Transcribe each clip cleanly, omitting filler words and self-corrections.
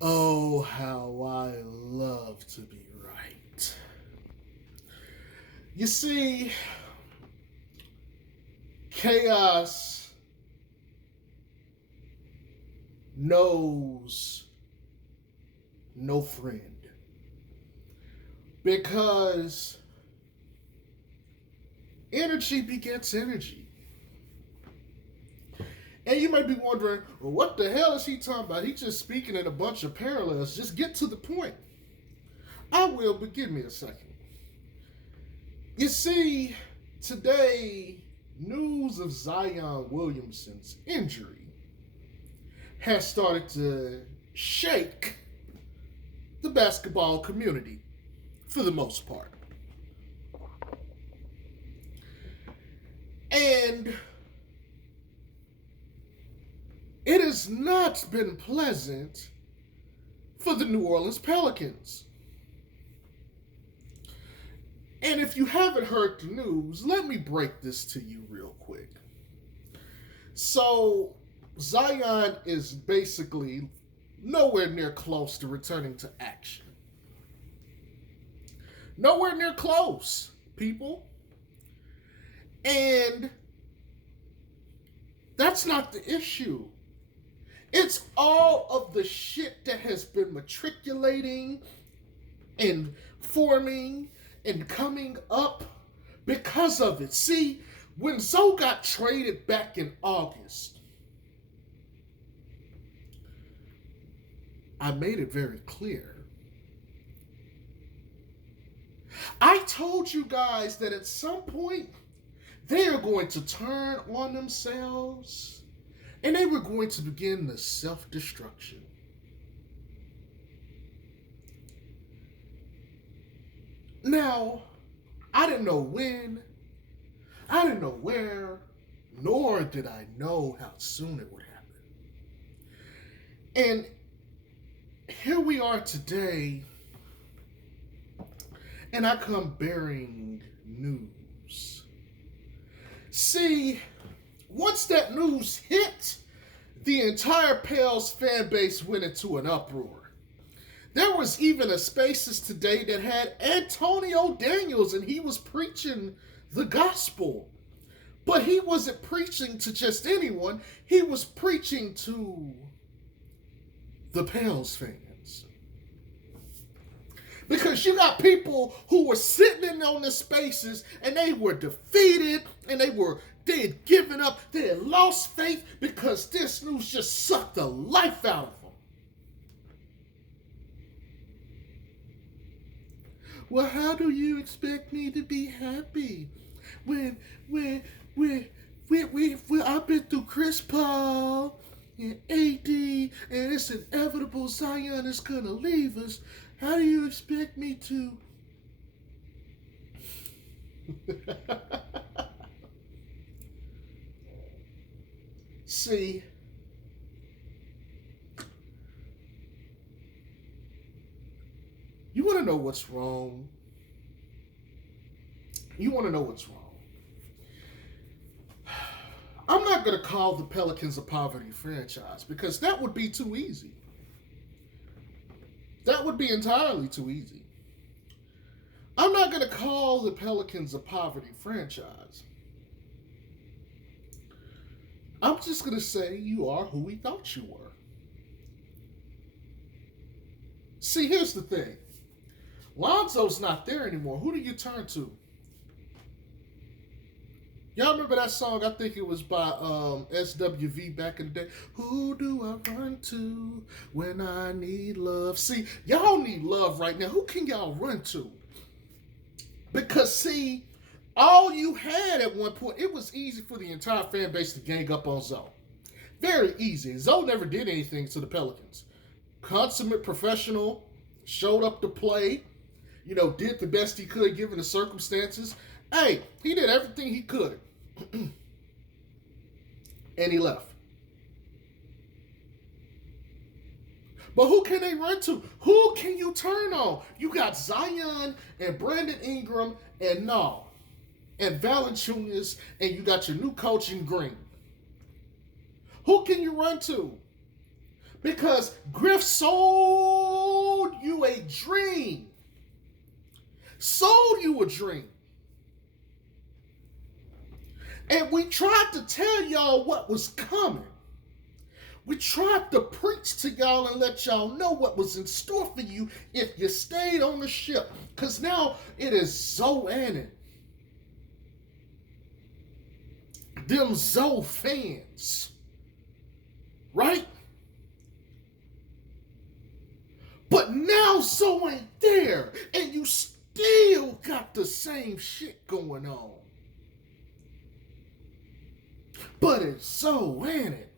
Oh, how I love to be right. You see, chaos knows no friend because energy begets energy. And you might be wondering, well, what the hell is he talking about? He's just speaking in a bunch of parallels. Just get to the point. I will, but give me a second. You see, today, news of Zion Williamson's injury has started to shake the basketball community for the most part. And it has not been pleasant for the New Orleans Pelicans. And if you haven't heard the news, let me break this to you real quick. So, Zion is basically nowhere near close to returning to action. Nowhere near close, people. And that's not the issue. It's all of the shit that has been matriculating and forming and coming up because of it. See, when Zoe got traded back in August, I made it very clear. I told you guys that at some point they are going to turn on themselves and they were going to begin the self-destruction. Now, I didn't know when, I didn't know where, nor did I know how soon it would happen. And here we are today, and I come bearing news. See, once that news hit, the entire Pels fan base went into an uproar. There was even a Spaces today that had Antonio Daniels, and he was preaching the gospel. But he wasn't preaching to just anyone. He was preaching to the Pels fans. Because you got people who were sitting in on the Spaces, and they were defeated, and they had given up, they had lost faith because this news just sucked the life out of them. Well, how do you expect me to be happy when I've been through Chris Paul and AD, and it's inevitable Zion is gonna leave us? How do you expect me to? See, you want to know what's wrong? You want to know what's wrong? I'm not going to call the Pelicans a poverty franchise because that would be too easy. That would be entirely too easy. I'm not going to call the Pelicans a poverty franchise. I'm just going to say you are who we thought you were. See, here's the thing. Lonzo's not there anymore. Who do you turn to? Y'all remember that song? I think it was by SWV back in the day. Who do I run to when I need love? See, y'all need love right now. Who can y'all run to? Because, see, all you had at one point, it was easy for the entire fan base to gang up on Zoe. Very easy. Zoe never did anything to the Pelicans. Consummate professional, showed up to play, did the best he could given the circumstances. Hey, he did everything he could. And he left. But who can they run to? Who can you turn on? You got Zion and Brandon Ingram and Valanciunas, and you got your new coach in Green. Who can you run to? Because Griff sold you a dream. Sold you a dream. And we tried to tell y'all what was coming. We tried to preach to y'all and let y'all know what was in store for you if you stayed on the ship. Because now it is Zoe them Zoe fans. Right? But now Zoe ain't there. And you still got the same shit going on. But it's Zoe, ain't it?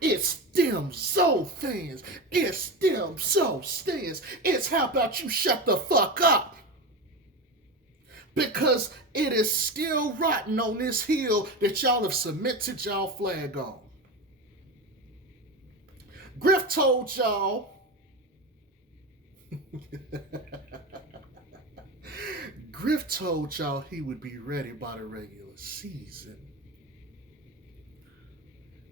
It's them Zoe fans. It's them Zoe stands. It's how about you shut the fuck up? Because it is still rotten on this hill that y'all have cemented y'all flag on. Griff told y'all. Griff told y'all he would be ready by the regular season.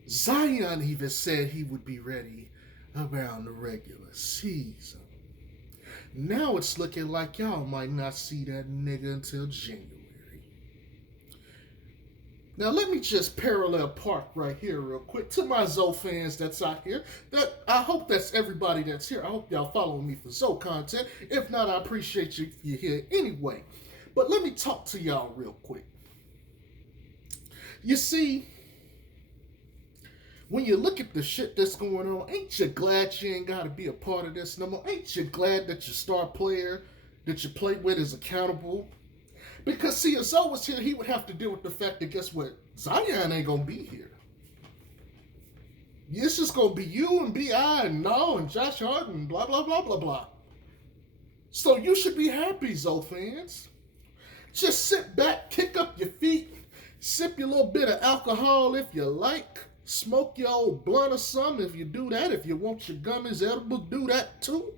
Zion even said he would be ready around the regular season. Now it's looking like y'all might not see that nigga until January. Now let me just parallel park right here real quick to my Zoe fans that's out here. That I hope that's everybody that's here. I hope y'all following me for Zoe content. If not, I appreciate you if you're here anyway. But let me talk to y'all real quick. You see, when you look at the shit that's going on, ain't you glad you ain't got to be a part of this no more? Ain't you glad that your star player that you play with is accountable? Because, see, if Zoe was here, he would have to deal with the fact that, guess what? Zion ain't going to be here. It's just going to be you and B.I. and No and Josh Hart and blah, blah, blah, blah, blah. So you should be happy, Zoe fans. Just sit back, kick up your feet, sip your little bit of alcohol if you like. Smoke your old blunt or something if you do that. If you want your gummies edible, do that too.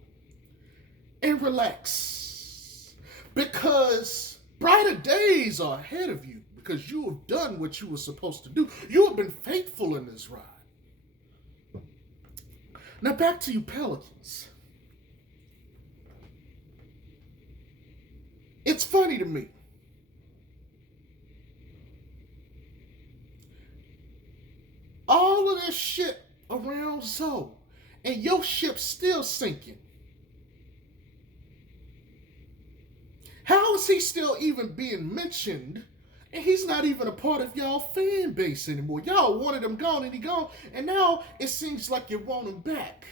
And relax. Because brighter days are ahead of you. Because you have done what you were supposed to do. You have been faithful in this ride. Now back to you Pelicans. It's funny to me. All of this shit around Zoe, and your ship's still sinking. How is he still even being mentioned, and he's not even a part of y'all fan base anymore? Y'all wanted him gone, and he gone, and now it seems like you want him back.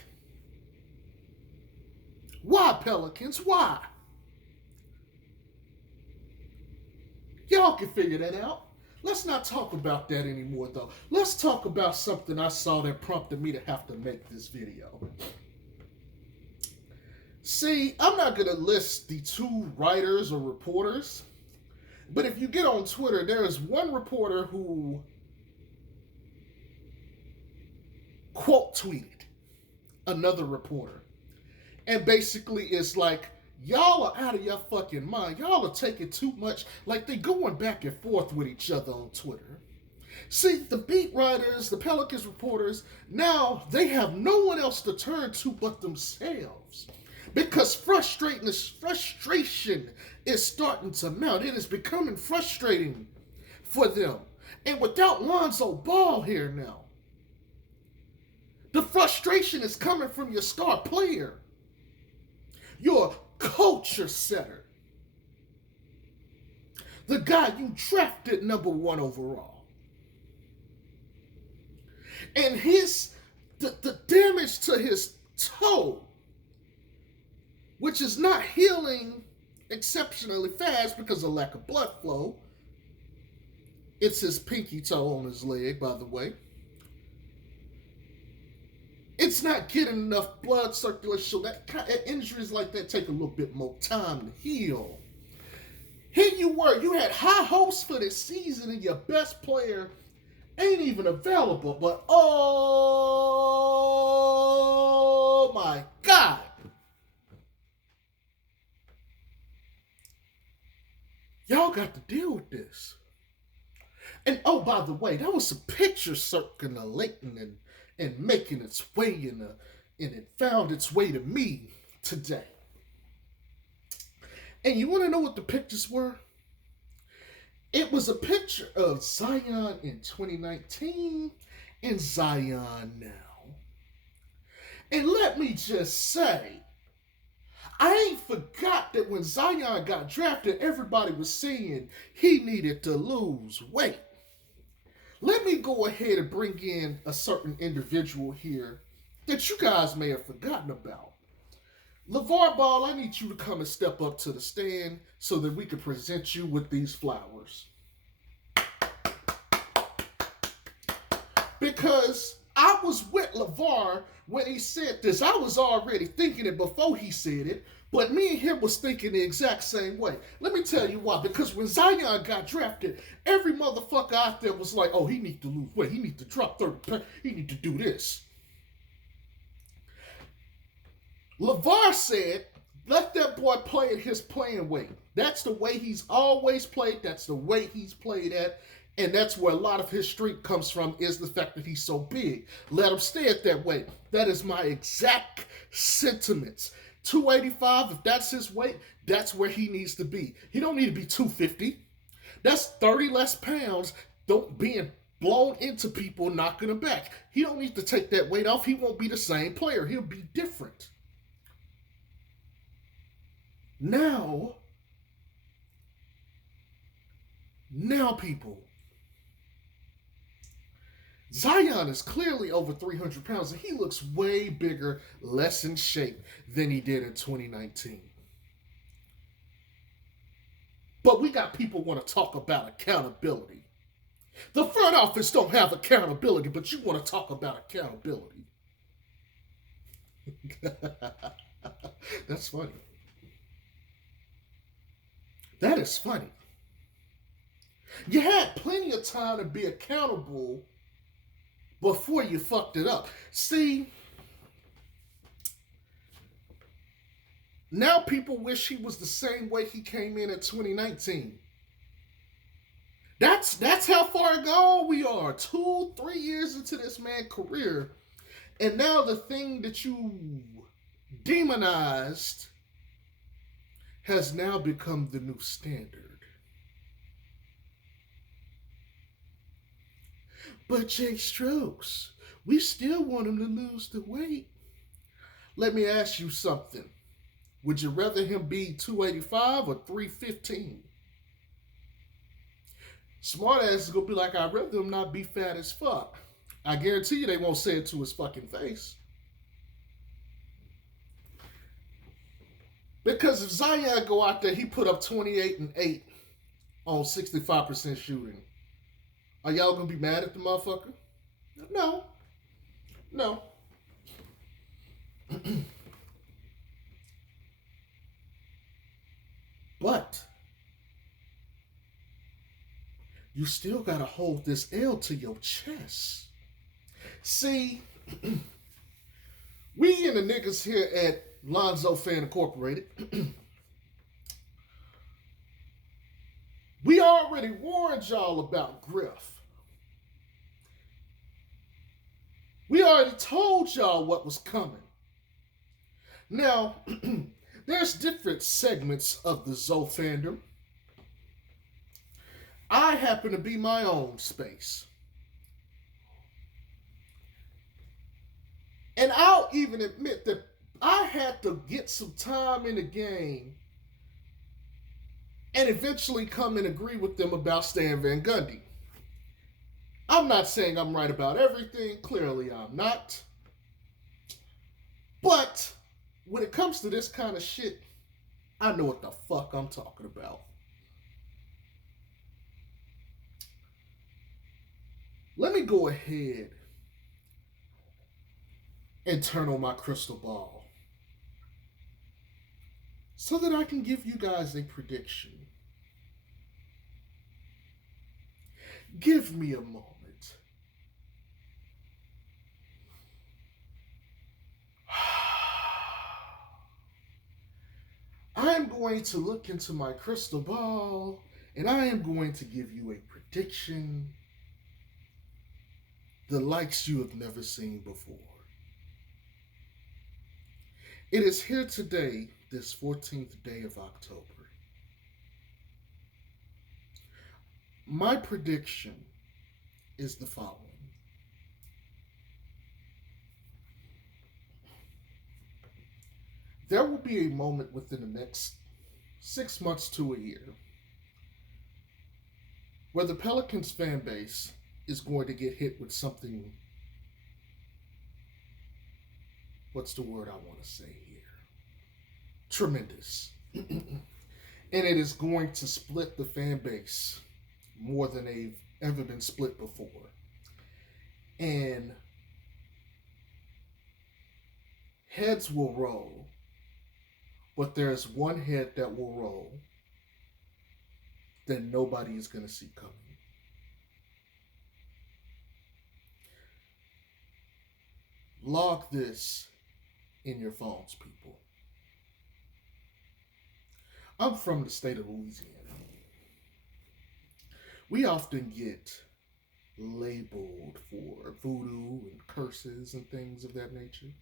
Why, Pelicans? Why? Y'all can figure that out. Let's not talk about that anymore, though. Let's talk about something I saw that prompted me to have to make this video. See, I'm not going to list the two writers or reporters, but if you get on Twitter, there is one reporter who quote tweeted another reporter. And basically it's like, y'all are out of your fucking mind. Y'all are taking too much. Like, they going back and forth with each other on Twitter. See, the beat writers, the Pelicans reporters, now they have no one else to turn to but themselves. Because frustration is starting to mount. It is becoming frustrating for them. And without Lonzo Ball here now, the frustration is coming from your star player. Your culture setter. The guy you drafted #1 overall. And the damage to his toe, which is not healing exceptionally fast because of lack of blood flow. It's his pinky toe on his leg, by the way. It's not getting enough blood circulation, so that injuries like that take a little bit more time to heal. Here you were, you had high hopes for this season, and your best player ain't even available. But oh my God. Y'all got to deal with this. And oh, by the way, there was some pictures circulating and making its way and it found its way to me today. And you want to know what the pictures were? It was a picture of Zion in 2019 and Zion now. And let me just say, I ain't forgot that when Zion got drafted, everybody was saying he needed to lose weight. Let me go ahead and bring in a certain individual here that you guys may have forgotten about. LeVar Ball, I need you to come and step up to the stand so that we can present you with these flowers. Because I was with LeVar when he said this. I was already thinking it before he said it, but me and him was thinking the exact same way. Let me tell you why. Because when Zion got drafted, every motherfucker out there was like, oh, he needs to lose weight. He needs to drop 30 pounds. He needs to do this. LeVar said, let that boy play at his playing weight. That's the way he's always played. That's the way he's played at. And that's where a lot of his strength comes from, is the fact that he's so big. Let him stay at that weight. That is my exact sentiments. 285, if that's his weight, that's where he needs to be. He don't need to be 250. That's 30 less pounds being blown into people, knocking him back. He don't need to take that weight off. He won't be the same player. He'll be different. Now people, Zion is clearly over 300 pounds, and he looks way bigger, less in shape than he did in 2019. But we got people want to talk about accountability. The front office don't have accountability, but you want to talk about accountability. That's funny. That is funny. You had plenty of time to be accountable before you fucked it up. See, now people wish he was the same way he came in 2019. That's how far gone we are. 2-3 years into this man's career. And now the thing that you demonized has now become the new standard. But Jay Strokes, we still want him to lose the weight. Let me ask you something. Would you rather him be 285 or 315? Smart ass is going to be like, I'd rather him not be fat as fuck. I guarantee you they won't say it to his fucking face. Because if Zion go out there, he put up 28 and 8 on 65% shooting. Are y'all going to be mad at the motherfucker? No. But you still got to hold this L to your chest. See, we and the niggas here at Lonzo Fan Incorporated, we already warned y'all about Griff. We already told y'all what was coming. Now, there's different segments of the Zoe fandom. I happen to be my own space. And I'll even admit that I had to get some time in the game and eventually come and agree with them about Stan Van Gundy. I'm not saying I'm right about everything. Clearly I'm not. But when it comes to this kind of shit, I know what the fuck I'm talking about. Let me go ahead and turn on my crystal ball so that I can give you guys a prediction. Give me a moment. I am going to look into my crystal ball and I am going to give you a prediction, the likes you have never seen before. It is here today, this 14th day of October. My prediction is the following. There will be a moment within the next 6 months to a year where the Pelicans fan base is going to get hit with something. What's the word I want to say here? Tremendous. And it is going to split the fan base more than they've ever been split before. And heads will roll, but there's one head that will roll that nobody is going to see coming. Log this in your phones, people. I'm from the state of Louisiana. We often get labeled for voodoo and curses and things of that nature.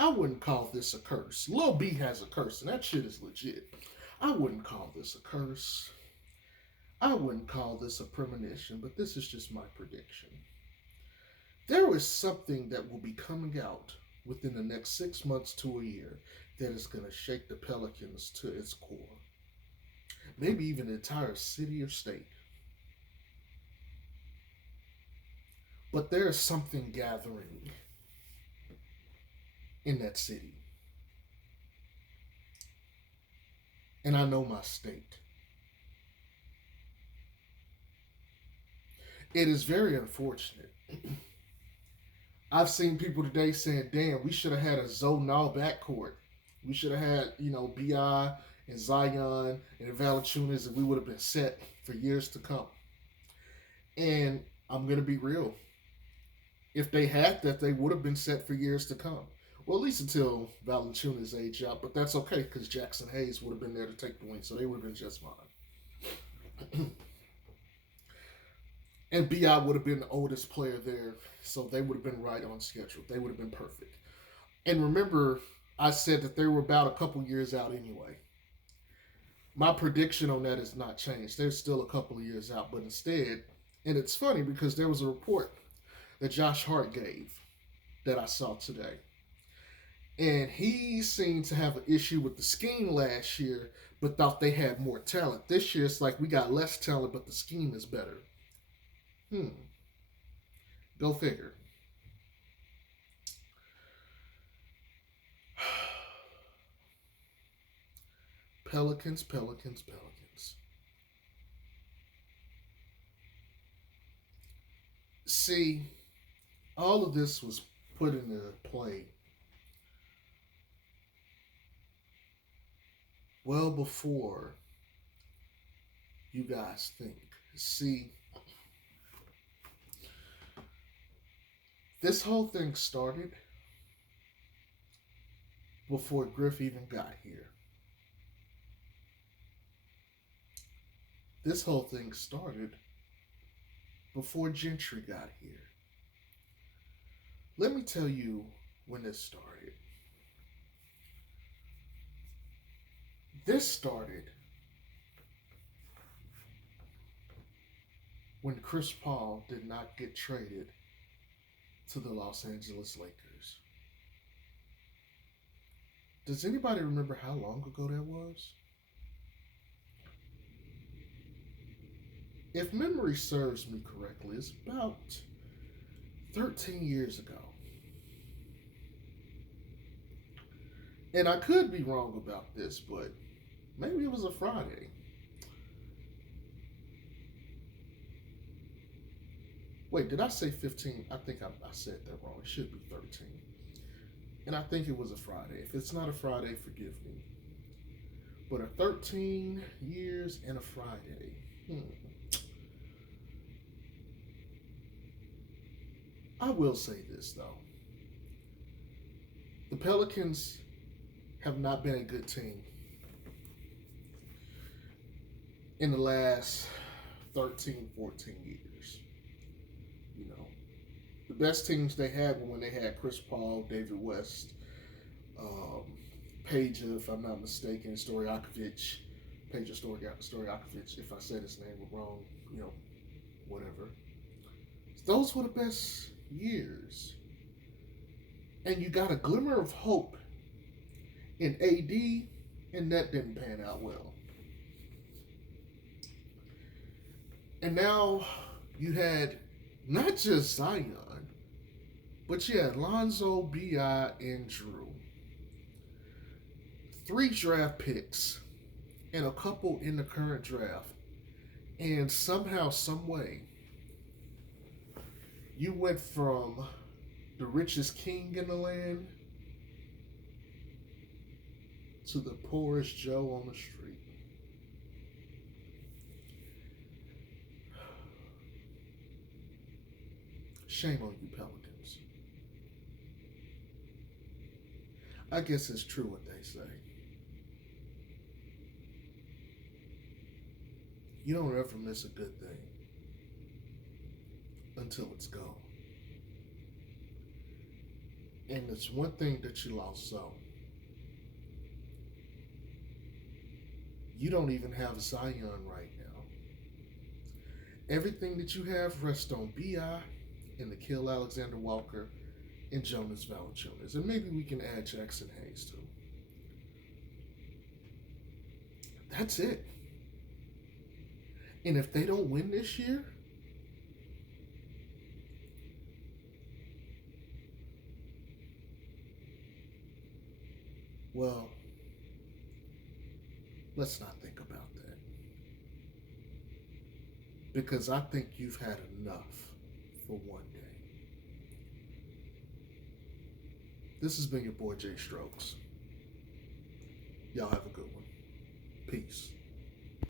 I wouldn't call this a curse. Lil B has a curse, and that shit is legit. I wouldn't call this a curse. I wouldn't call this a premonition, but this is just my prediction. There is something that will be coming out within the next 6 months to a year that is going to shake the Pelicans to its core. Maybe even the entire city or state. But there is something gathering in that city. And I know my state. It is very unfortunate. I've seen people today saying, damn, we should have had a Zonal backcourt. We should have had, B.I. and Zion and Valanciunas, and we would have been set for years to come. And I'm going to be real. If they had that, they would have been set for years to come. Well, at least until Valanciunas age out, but that's okay because Jackson Hayes would have been there to take the win, so they would have been just fine. And B.I. would have been the oldest player there, so they would have been right on schedule. They would have been perfect. And remember, I said that they were about a couple years out anyway. My prediction on that has not changed. They're still a couple of years out, but instead, and it's funny because there was a report that Josh Hart gave that I saw today. And he seemed to have an issue with the scheme last year, but thought they had more talent. This year, it's like we got less talent, but the scheme is better. Go figure. Pelicans. See, all of this was put into play well before you guys think. See, this whole thing started before Griff even got here. This whole thing started before Gentry got here. Let me tell you when this started. This started when Chris Paul did not get traded to the Los Angeles Lakers. Does anybody remember how long ago that was? If memory serves me correctly, it's about 13 years ago. And I could be wrong about this, but maybe it was a Friday. Wait, did I say 15? I think I said that wrong. It should be 13. And I think it was a Friday. If it's not a Friday, forgive me. But a 13 years and a Friday. I will say this, though. The Pelicans have not been a good team in the last 13, 14 years. You know, the best teams they had were when they had Chris Paul, David West, um, Peja, if I'm not mistaken, Stojakovic, Peja Stojakovic. If I said his name wrong, you know, whatever. Those were the best years. And you got a glimmer of hope in AD, and that didn't pan out well. And now you had not just Zion, but you had Lonzo, B.I., and Drew. 3 draft picks and a couple in the current draft. And somehow, some way, you went from the richest king in the land to the poorest Joe on the street. Shame on you, Pelicans. I guess it's true what they say. You don't ever miss a good thing until it's gone. And it's one thing that you lost, so you don't even have Zion right now. Everything that you have rests on B.I. and Nickeil Alexander-Walker and Jonas Valanciunas. And maybe we can add Jackson Hayes too. That's it. And if they don't win this year, well, let's not think about that. Because I think you've had enough for one day. This has been your boy Jay Strokes. Y'all have a good one. Peace.